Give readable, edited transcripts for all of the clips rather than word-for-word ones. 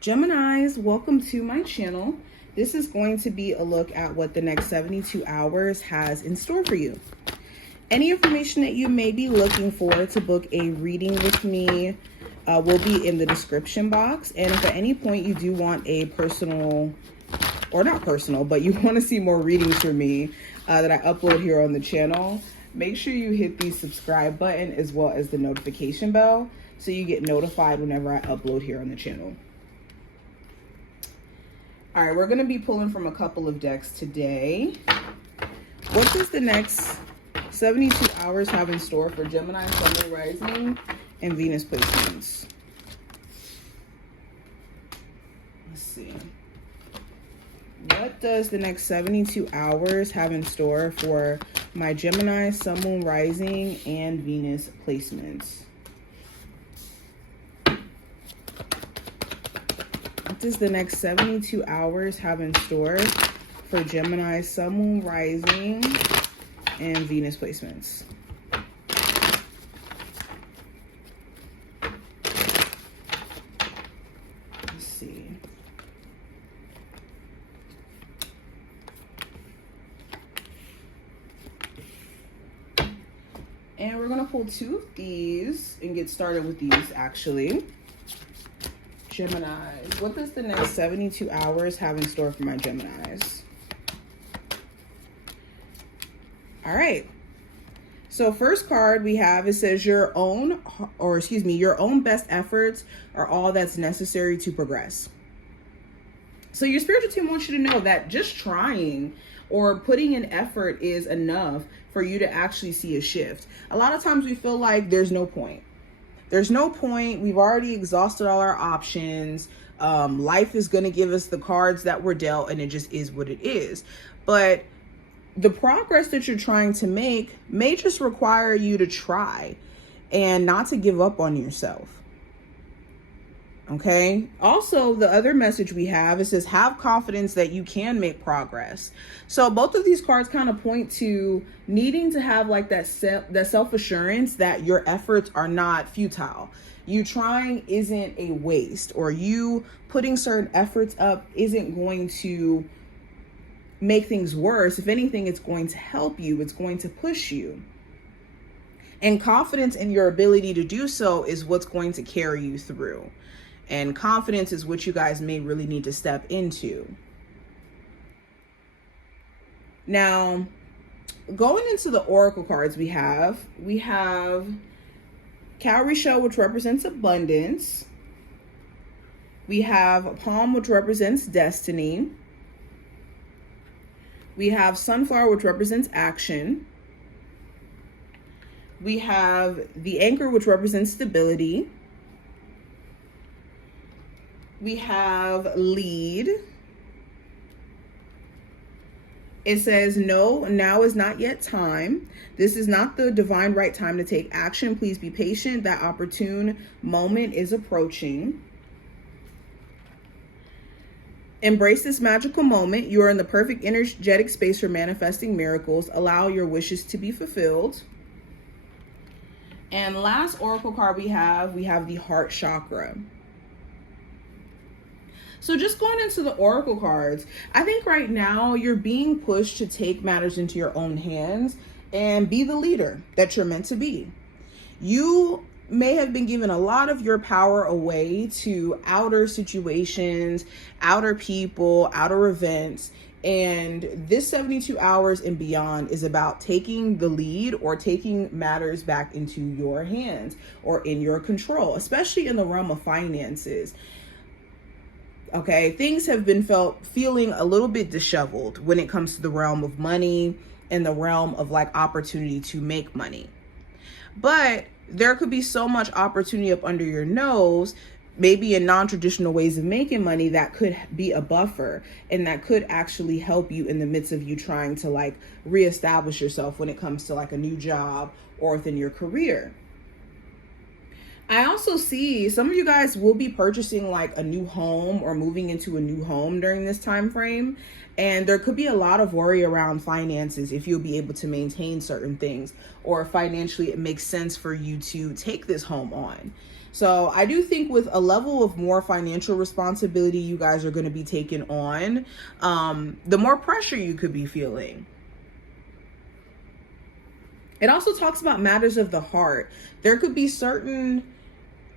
Geminis, welcome to my channel. This is going to be a look at what the next 72 hours has in store for you. Any information that you may be looking for to book a reading with me will be in the description box. And if at any point you do want a personal, or not personal, but you want to see more readings from me that I upload here on the channel, make sure you hit the subscribe button as well as the notification bell so you get notified whenever I upload here on the channel. All right, we're going to be pulling from a couple of decks today. What does the next 72 hours have in store for Gemini, Sun, Rising, and Venus placements? Let's see. What does the next 72 hours have in store for my Gemini, Sun, Moon, Rising, and Venus placements? What does the next 72 hours have in store for Gemini, Sun, Moon, Rising, and Venus placements? Let's see. And we're going to pull two of these and get started with these, actually. Geminis, what does the next 72 hours have in store for my Geminis? All right. So first card we have, it says your own best efforts are all that's necessary to progress. So your spiritual team wants you to know that just trying or putting in effort is enough for you to actually see a shift. A lot of times we feel like there's no point. There's no point. We've already exhausted all our options. Life is going to give us the cards that were dealt, and it just is what it is. But the progress that you're trying to make may just require you to try and not to give up on yourself. Okay. Also, the other message we have, it says, have confidence that you can make progress. So both of these cards kind of point to needing to have like that self-assurance that your efforts are not futile. You trying isn't a waste, or you putting certain efforts up isn't going to make things worse. If anything, it's going to help you. It's going to push you. And confidence in your ability to do so is what's going to carry you through. And confidence is what you guys may really need to step into. Now, going into the oracle cards we have Cowrie Shell, which represents abundance. We have Palm, which represents destiny. We have Sunflower, which represents action. We have the Anchor, which represents stability. We have Lead. It says, no, now is not yet time. This is not the divine right time to take action. Please be patient. That opportune moment is approaching. Embrace this magical moment. You are in the perfect energetic space for manifesting miracles. Allow your wishes to be fulfilled. And last oracle card we have the Heart Chakra. So just going into the oracle cards, I think right now you're being pushed to take matters into your own hands and be the leader that you're meant to be. You may have been given a lot of your power away to outer situations, outer people, outer events. And this 72 hours and beyond is about taking the lead or taking matters back into your hands or in your control, especially in the realm of finances. Okay, things have been feeling a little bit disheveled when it comes to the realm of money and the realm of like opportunity to make money. But there could be so much opportunity up under your nose, maybe in non-traditional ways of making money, that could be a buffer and that could actually help you in the midst of you trying to like reestablish yourself when it comes to like a new job or within your career. I also see some of you guys will be purchasing like a new home or moving into a new home during this time frame. And there could be a lot of worry around finances if you'll be able to maintain certain things, or financially it makes sense for you to take this home on. So I do think with a level of more financial responsibility you guys are going to be taking on, the more pressure you could be feeling. It also talks about matters of the heart. There could be certain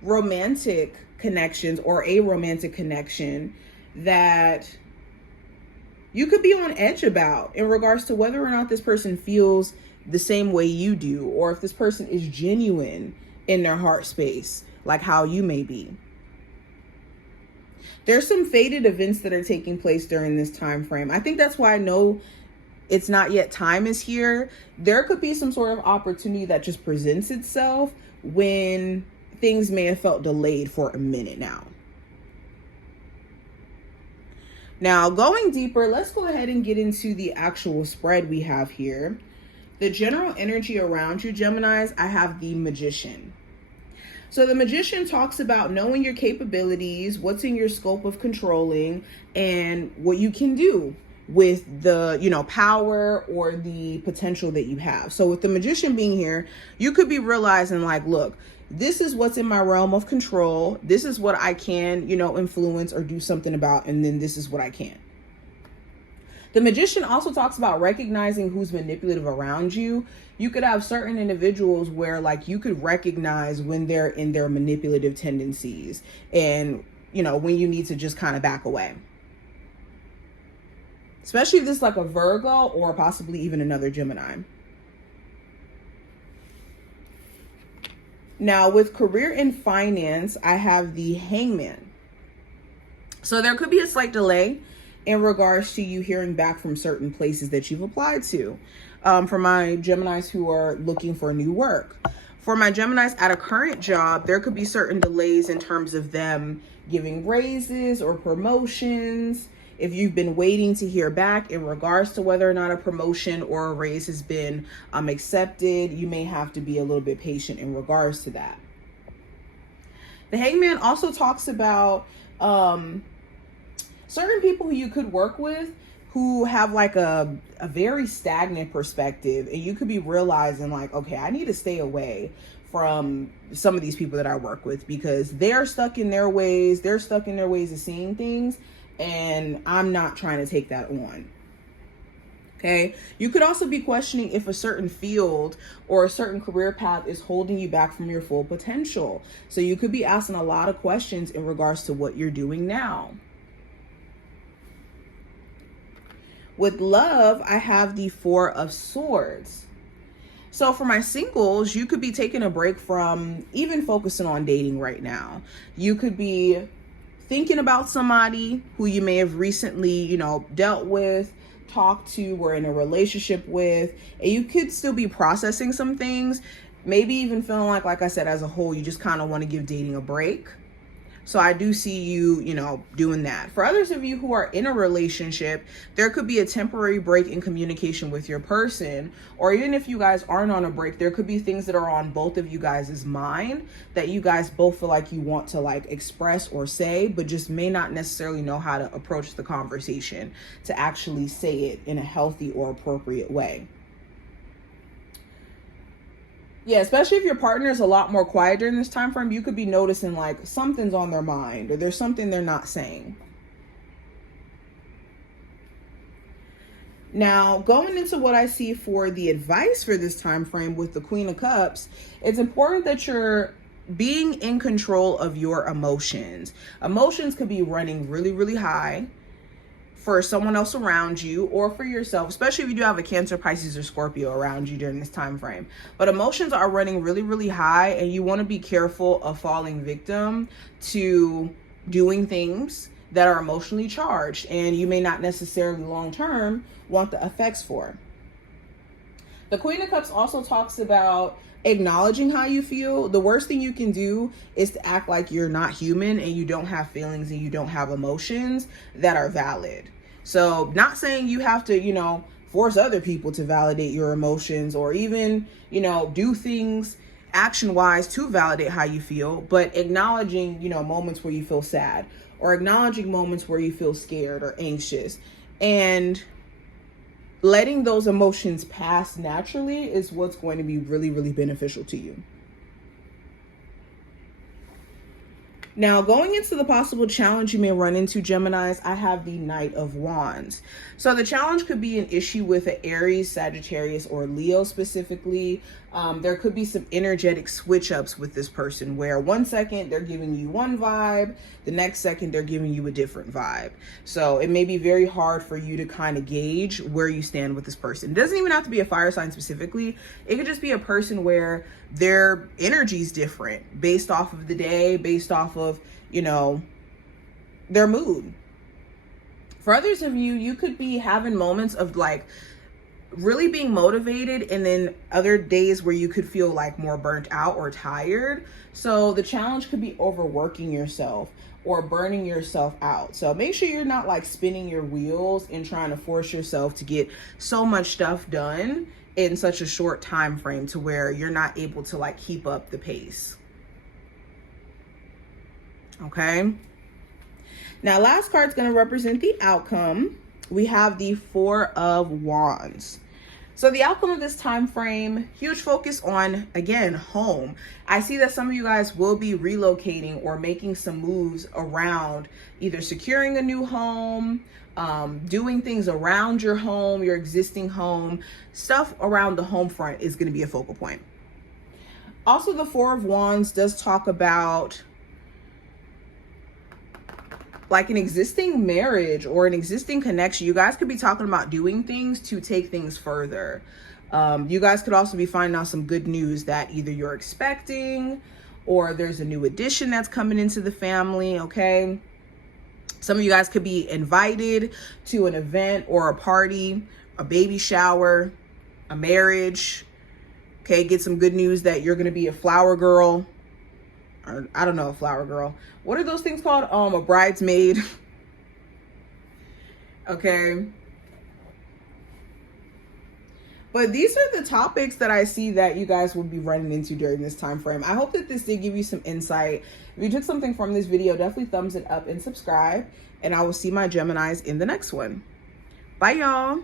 romantic connections or a romantic connection that you could be on edge about in regards to whether or not this person feels the same way you do, or if this person is genuine in their heart space, like how you may be. There's some fated events that are taking place during this time frame. I think that's why I know it's not yet time is here. There could be some sort of opportunity that just presents itself when things may have felt delayed for a minute now. Now, going deeper, let's go ahead and get into the actual spread we have here. The general energy around you, Geminis, I have the Magician. So the Magician talks about knowing your capabilities, what's in your scope of controlling, and what you can do with the, power or the potential that you have. So with the Magician being here, you could be realizing like, look, this is what's in my realm of control. This is what I can, influence or do something about. And then this is what I can't. The Magician also talks about recognizing who's manipulative around you. You could have certain individuals where like you could recognize when they're in their manipulative tendencies and, when you need to just kind of back away. Especially if this is like a Virgo or possibly even another Gemini. Now, with career and finance, I have the Hangman. So there could be a slight delay in regards to you hearing back from certain places that you've applied to. For my Geminis who are looking for new work. For my Geminis at a current job, there could be certain delays in terms of them giving raises or promotions. If you've been waiting to hear back in regards to whether or not a promotion or a raise has been accepted, you may have to be a little bit patient in regards to that. The Hangman also talks about certain people who you could work with who have like a very stagnant perspective, and you could be realizing like, okay, I need to stay away from some of these people that I work with because they're stuck in their ways. They're stuck in their ways of seeing things. And I'm not trying to take that on. Okay. You could also be questioning if a certain field or a certain career path is holding you back from your full potential. So you could be asking a lot of questions in regards to what you're doing now. With love, I have the Four of Swords. So for my singles, you could be taking a break from even focusing on dating right now. You could be thinking about somebody who you may have recently, dealt with, talked to, were in a relationship with, and you could still be processing some things. Maybe even feeling like I said, as a whole, you just kind of want to give dating a break. So I do see you, doing that. For others of you who are in a relationship, there could be a temporary break in communication with your person. Or even if you guys aren't on a break, there could be things that are on both of you guys' mind that you guys both feel like you want to express or say, but just may not necessarily know how to approach the conversation to actually say it in a healthy or appropriate way. Yeah, especially if your partner is a lot more quiet during this time frame, you could be noticing something's on their mind or there's something they're not saying. Now, going into what I see for the advice for this time frame with the Queen of Cups, it's important that you're being in control of your emotions. Emotions could be running really, really high for someone else around you or for yourself, especially if you do have a Cancer, Pisces, or Scorpio around you during this time frame. But emotions are running really, really high, and you want to be careful of falling victim to doing things that are emotionally charged, and you may not necessarily long-term want the effects for. The Queen of Cups also talks about acknowledging how you feel. The worst thing you can do is to act like you're not human and you don't have feelings and you don't have emotions that are valid. So not saying you have to, force other people to validate your emotions or even, do things action-wise to validate how you feel, but acknowledging, moments where you feel sad or acknowledging moments where you feel scared or anxious, and letting those emotions pass naturally is what's going to be really, really beneficial to you. Now, going into the possible challenge you may run into, Geminis, I have the Knight of Wands. So the challenge could be an issue with an Aries, Sagittarius, or Leo specifically. There could be some energetic switch ups with this person where 1 second they're giving you one vibe, the next second they're giving you a different vibe. So it may be very hard for you to kind of gauge where you stand with this person. It doesn't even have to be a fire sign specifically. It could just be a person where their energy is different based off of the day, based off of, you know, their mood. For others of you, you could be having moments of like really being motivated, and then other days where you could feel like more burnt out or tired. So the challenge could be overworking yourself or burning yourself out. So make sure you're not like spinning your wheels and trying to force yourself to get so much stuff done in such a short time frame to where you're not able to like keep up the pace. Okay. Now, last card's going to represent the outcome. We have the Four of Wands. So the outcome of this time frame, huge focus on, again, home. I see that some of you guys will be relocating or making some moves around, either securing a new home, doing things around your home, your existing home. Stuff around the home front is going to be a focal point. Also, the Four of Wands does talk about like an existing marriage or an existing connection. You guys could be talking about doing things to take things further. You guys could also be finding out some good news that either you're expecting or there's a new addition that's coming into the family, okay? Some of you guys could be invited to an event or a party, a baby shower, a marriage, okay? Get some good news that you're gonna be a flower girl, or I don't know, a flower girl. What are those things called? A bridesmaid. Okay. But these are the topics that I see that you guys will be running into during this time frame. I hope that this did give you some insight. If you took something from this video, definitely thumbs it up and subscribe. And I will see my Geminis in the next one. Bye, y'all.